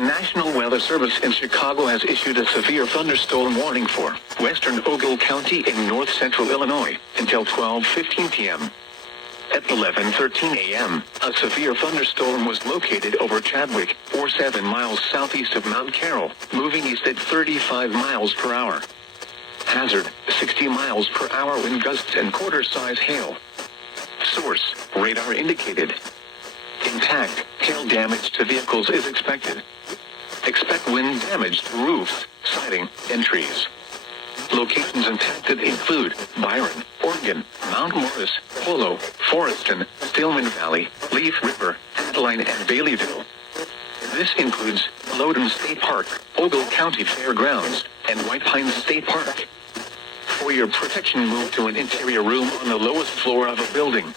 National Weather Service in Chicago has issued a severe thunderstorm warning for western Ogle County in north-central Illinois until 12:15 p.m. At 11:13 a.m., a severe thunderstorm was located over Chadwick, 7 miles southeast of Mount Carroll, moving east at 35 miles per hour. Hazard, 60 miles per hour wind gusts and quarter-size hail. Source, radar indicated. Impact, hail damage to vehicles is expected. Expect wind damage to roofs, siding, and trees. Locations impacted include Byron, Oregon, Mount Morris, Polo, Foreston, Stillman Valley, Leaf River, Adeline, and Baileyville. This includes Loudoun State Park, Ogle County Fairgrounds, and White Pines State Park. For your protection, move to an interior room on the lowest floor of a building.